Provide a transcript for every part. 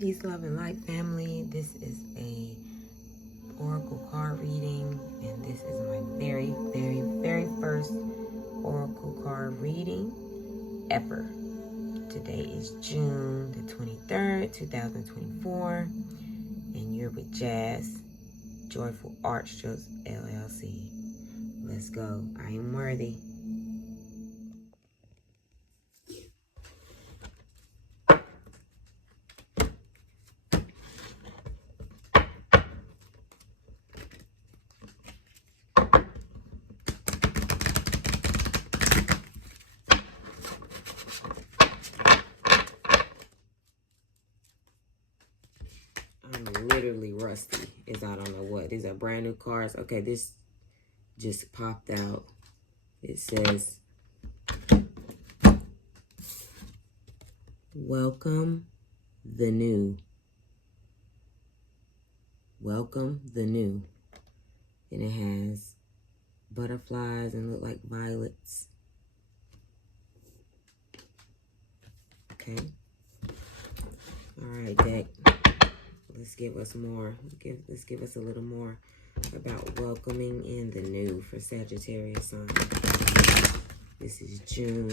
Peace, love, and light, family. This is a oracle card reading, and this is my very, very, very first oracle card reading ever. Today is June the 23rd, 2024, and you're with Jazz, Joyful Archstrokes, LLC. Let's go. I am worthy. I'm literally rusty, as I don't know what. These are brand new cards. Okay, this just popped out. It says, welcome the new. Welcome the new. And it has butterflies and look like violets. Okay. All right, deck. Let's give us more. Let's give us a little more about welcoming in the new for Sagittarius sign. This is June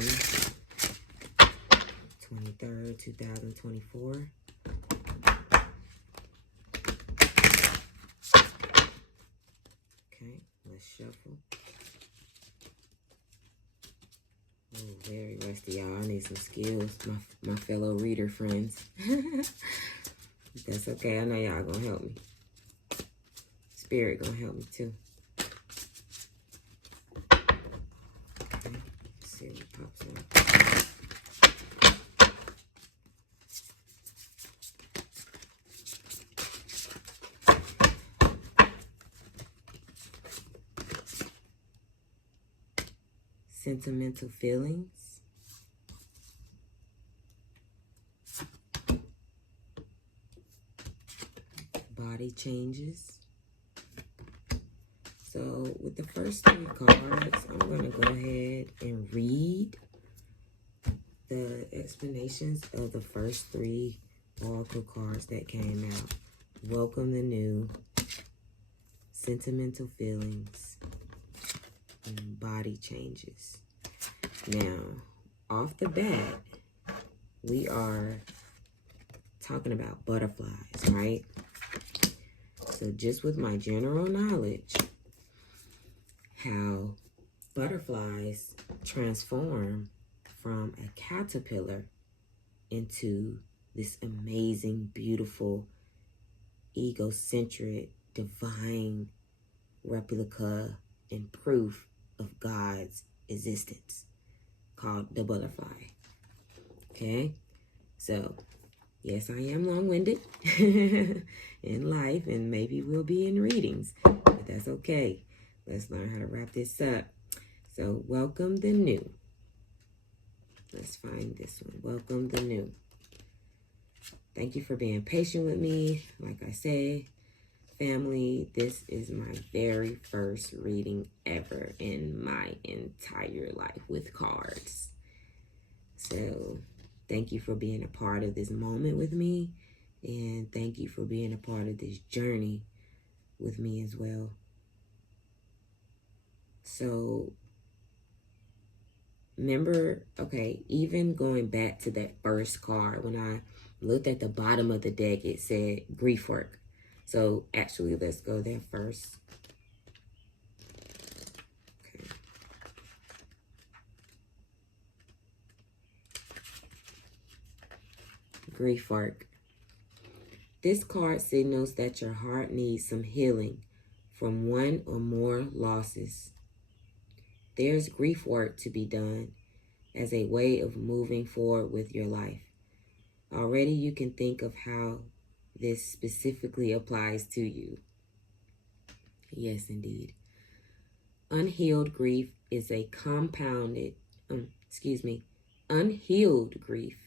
23rd, 2024. Okay, let's shuffle. Oh, very rusty, y'all. I need some skills, my fellow reader friends. That's okay. I know y'all gonna help me. Spirit gonna help me too. Okay, let's see what pops up. Sentimental feelings. Body changes. So with the first three cards, I'm going to go ahead and read the explanations of the first three oracle cards that came out. Welcome the new, sentimental feelings, and body changes. Now, off the bat, we are talking about butterflies, right? So just with my general knowledge, how butterflies transform from a caterpillar into this amazing, beautiful, egocentric, divine replica and proof of God's existence called the butterfly. Okay? So, yes, I am long-winded in life, and maybe we'll be in readings, but that's okay. Let's learn how to wrap this up. So, welcome the new. Let's find this one. Welcome the new. Thank you for being patient with me. Like I say, family, this is my very first reading ever in my entire life with cards. So, thank you for being a part of this moment with me. And thank you for being a part of this journey with me as well. So, remember, okay, even going back to that first card, when I looked at the bottom of the deck, it said grief work. So, actually, let's go there first. Okay. Grief work. This card signals that your heart needs some healing from one or more losses. There's grief work to be done as a way of moving forward with your life. Already you can think of how this specifically applies to you. Yes, indeed. Unhealed grief is a unhealed grief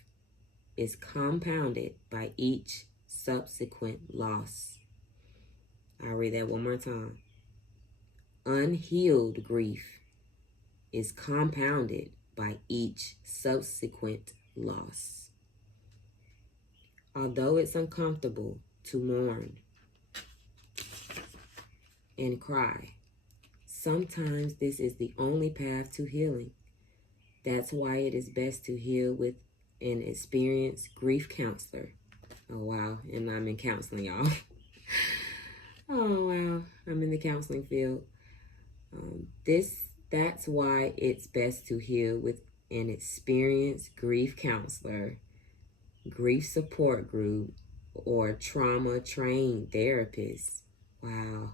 is compounded by each subsequent loss. I'll read that one more time. Unhealed grief is compounded by each subsequent loss. Although it's uncomfortable to mourn and cry, sometimes this is the only path to healing. That's why it is best to heal with an experienced grief counselor. Oh, wow. And I'm in counseling, y'all. Oh, wow. I'm in the counseling field. That's why it's best to heal with an experienced grief counselor, grief support group, or trauma-trained therapist. Wow.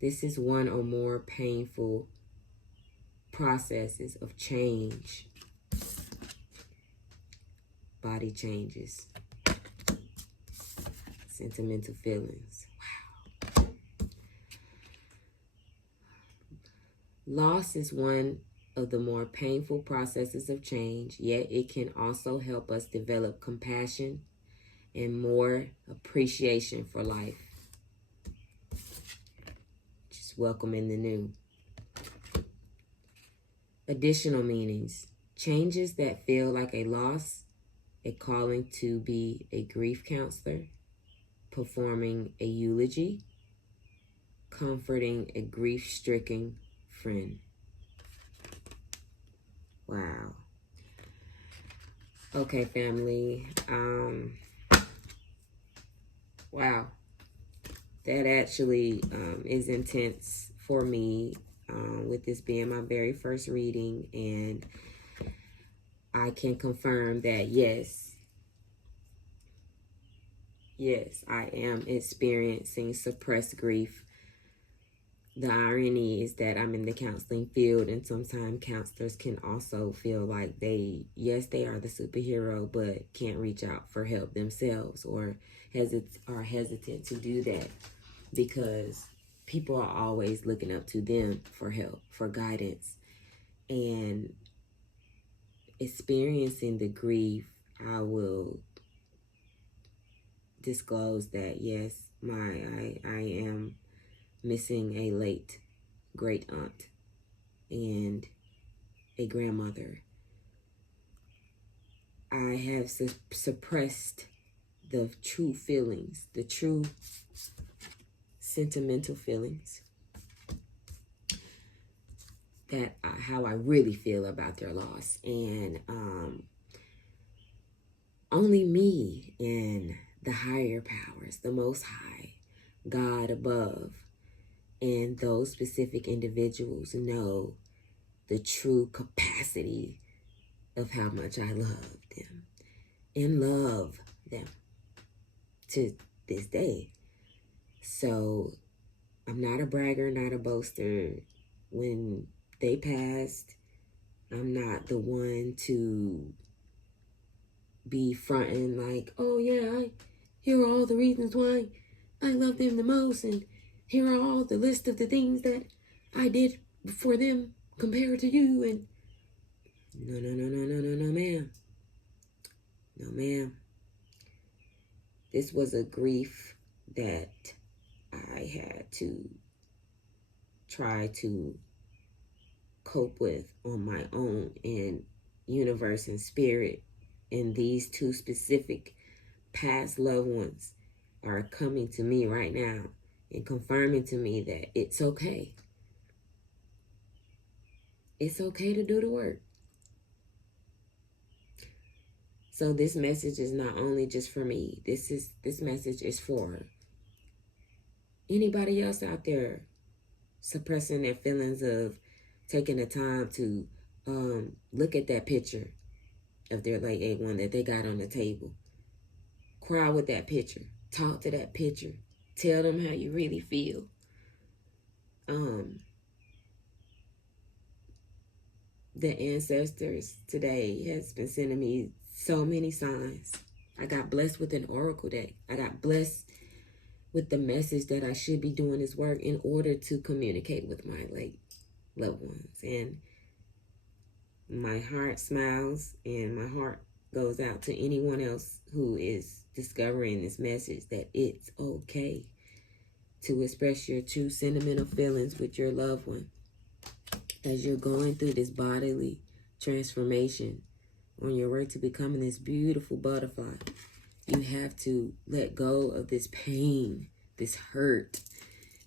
This is one or more painful processes of change. Body changes. Sentimental feelings. Wow. Loss is one of the more painful processes of change, yet it can also help us develop compassion and more appreciation for life. Just welcoming the new. Additional meanings. Changes that feel like a loss, a calling to be a grief counselor, performing a eulogy, comforting a grief-stricken friend. Wow. Okay, family. Wow. That actually is intense for me, with this being my very first reading. And I can confirm that, yes, I am experiencing suppressed grief. The irony is that I'm in the counseling field, and sometimes counselors can also feel like they are the superhero, but can't reach out for help themselves, or are hesitant to do that because people are always looking up to them for help, for guidance. And experiencing the grief, I will disclose that, yes, I am missing a late great aunt and a grandmother. I have suppressed the true feelings, the true sentimental feelings, that how I really feel about their loss. And only me and the higher powers, the Most High, God above, and those specific individuals know the true capacity of how much I love them and love them to this day. So I'm not a bragger, not a boaster. When they passed, I'm not the one to be fronting like, oh yeah, here are all the reasons why I love them the most, and here are all the list of the things that I did for them compared to you. And no, ma'am. No, ma'am. This was a grief that I had to try to cope with on my own, and universe and spirit and these two specific past loved ones are coming to me right now and confirming to me that it's okay. It's okay to do the work. So this message is not only just for me. This message is for anybody else out there suppressing their feelings of taking the time to look at that picture of their late A1 that they got on the table. Cry with that picture. Talk to that picture. Tell them how you really feel. The ancestors today has been sending me so many signs. I got blessed with an oracle deck. I got blessed with the message that I should be doing this work in order to communicate with my late loved ones. And my heart smiles and my heart goes out to anyone else who is discovering this message, that it's okay to express your true sentimental feelings with your loved one as you're going through this bodily transformation on your way to becoming this beautiful butterfly. You have to let go of this pain, this hurt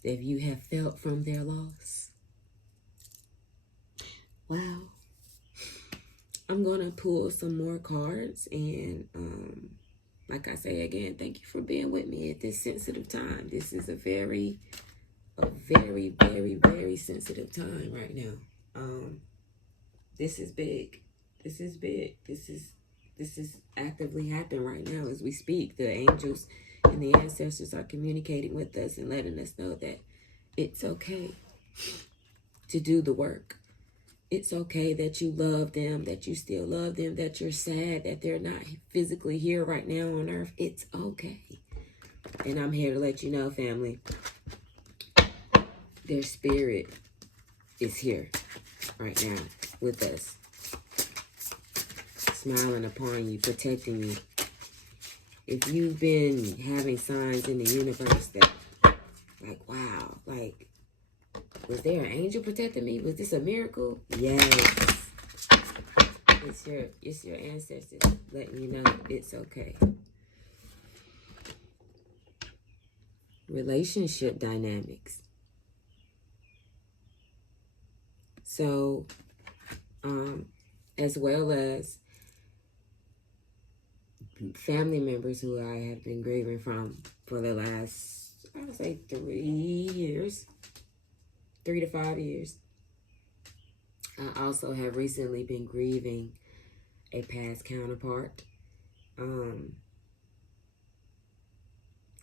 that you have felt from their loss. Wow. I'm going to pull some more cards, and like I say again, thank you for being with me at this sensitive time. This is a very, very sensitive time right now. This is big. This is big. This is actively happening right now as we speak. The angels and the ancestors are communicating with us and letting us know that it's okay to do the work. It's okay that you love them, that you still love them, that you're sad that they're not physically here right now on earth. It's okay. And I'm here to let you know, family, their spirit is here right now with us, smiling upon you, protecting you. If you've been having signs in the universe that, like, wow, like, was there an angel protecting me? Was this a miracle? Yes. It's your ancestors letting you know it's okay. Relationship dynamics. So, as well as family members who I have been grieving from for the last, I would say 3 years, 3 to 5 years. I also have recently been grieving a past counterpart,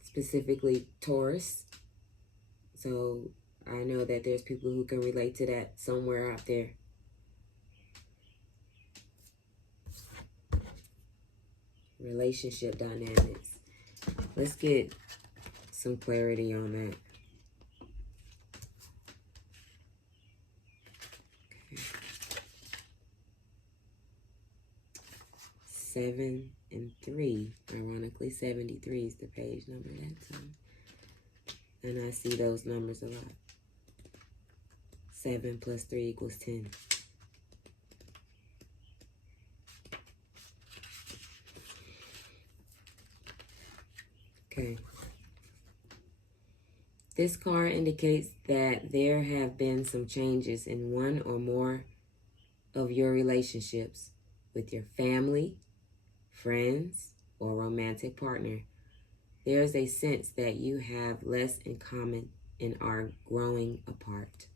specifically Taurus. So I know that there's people who can relate to that somewhere out there. Relationship dynamics. Let's get some clarity on that. Okay. 7 and 3. Ironically, 73 is the page number that time. And I see those numbers a lot. 7 plus 3 equals 10. Okay. This card indicates that there have been some changes in one or more of your relationships with your family, friends, or romantic partner. There's a sense that you have less in common and are growing apart.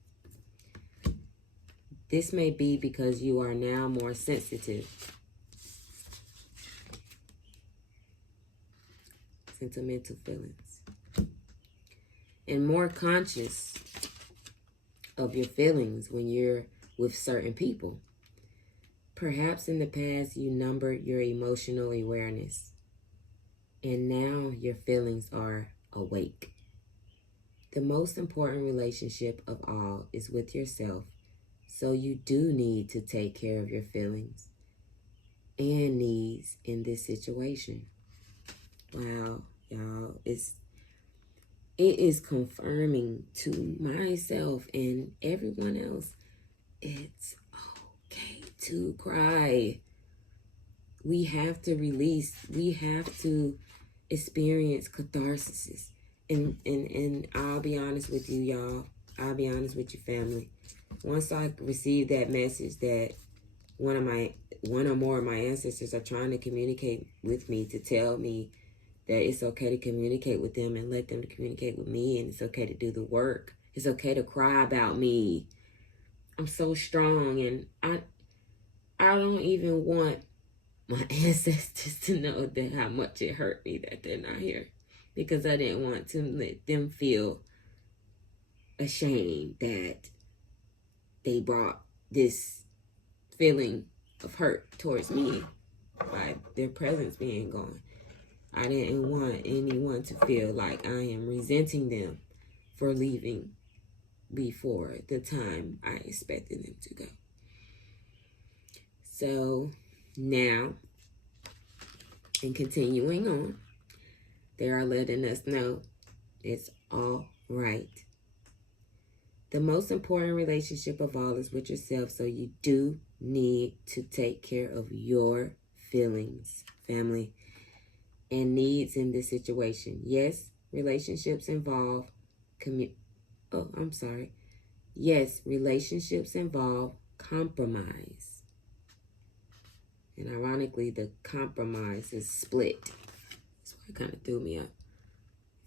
This may be because you are now more sensitive, sentimental feelings, and more conscious of your feelings when you're with certain people. Perhaps in the past you numbered your emotional awareness, and now your feelings are awake. The most important relationship of all is with yourself, so you do need to take care of your feelings and needs in this situation. Wow, y'all, it is confirming to myself and everyone else, it's okay to cry. We have to release. We have to experience catharsis. And I'll be honest with you, y'all. I'll be honest with your family. Once I received that message that one or more of my ancestors are trying to communicate with me to tell me that it's okay to communicate with them and let them communicate with me, and it's okay to do the work. It's okay to cry about me. I'm so strong, and I don't even want my ancestors to know that how much it hurt me that they're not here, because I didn't want to let them feel ashamed that they brought this feeling of hurt towards me by their presence being gone. I didn't want anyone to feel like I am resenting them for leaving before the time I expected them to go. So now, and continuing on, they are letting us know it's all right. The most important relationship of all is with yourself, so you do need to take care of your feelings, family. and needs in this situation. Yes, relationships involve Yes, relationships involve compromise. And ironically, the compromise is split. That's why it kind of threw me up.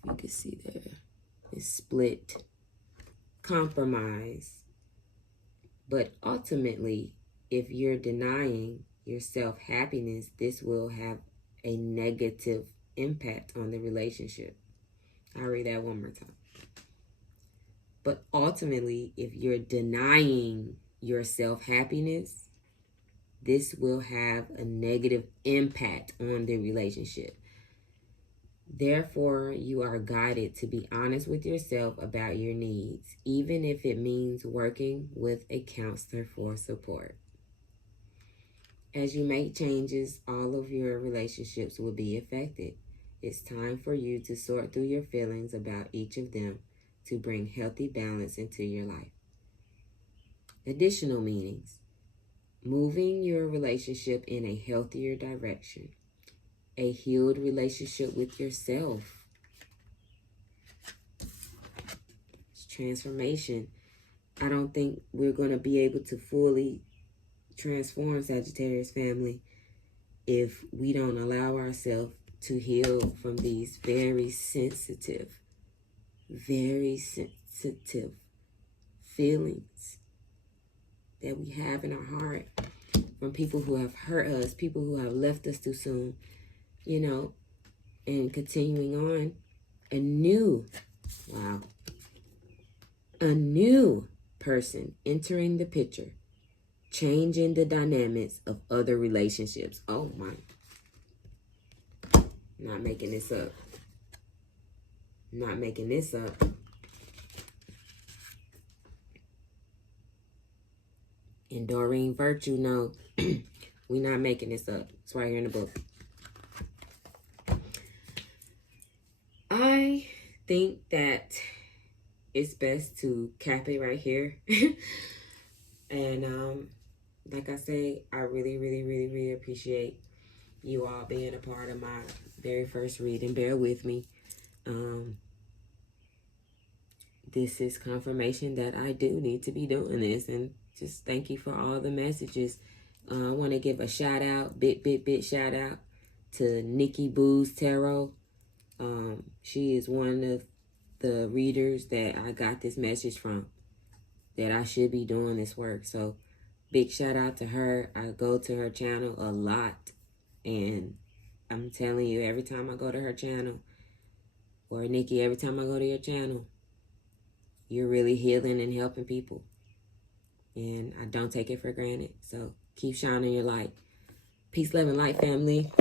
You can see there. It's split. Compromise. But ultimately, if you're denying yourself happiness, this will have a negative impact on the relationship. I'll read that one more time. But ultimately, if you're denying yourself happiness, this will have a negative impact on the relationship. Therefore, you are guided to be honest with yourself about your needs, even if it means working with a counselor for support. As you make changes, all of your relationships will be affected. It's time for you to sort through your feelings about each of them to bring healthy balance into your life. Additional meanings: moving your relationship in a healthier direction, a healed relationship with yourself, it's transformation. I don't think we're going to be able to fully transform, Sagittarius family, if we don't allow ourselves to heal from these very sensitive feelings that we have in our heart from people who have hurt us, people who have left us too soon, and continuing on. A new person entering the picture, changing the dynamics of other relationships. Oh my. Not making this up. And Doreen Virtue, no, we're not making this up. It's right here in the book. I think that it's best to cap it right here. And like I say, I really, really, really, really appreciate you all being a part of my very first reading. Bear with me. This is confirmation that I do need to be doing this, and just thank you for all the messages. I want to give a shout out, big shout out to Nikki Boo's Tarot. She is one of the readers that I got this message from, that I should be doing this work. So big shout out to her. I go to her channel a lot, and I'm telling you, every time I go to her channel, or Nikki, every time I go to your channel, you're really healing and helping people. And I don't take it for granted. So keep shining your light. Peace, love, and light, family.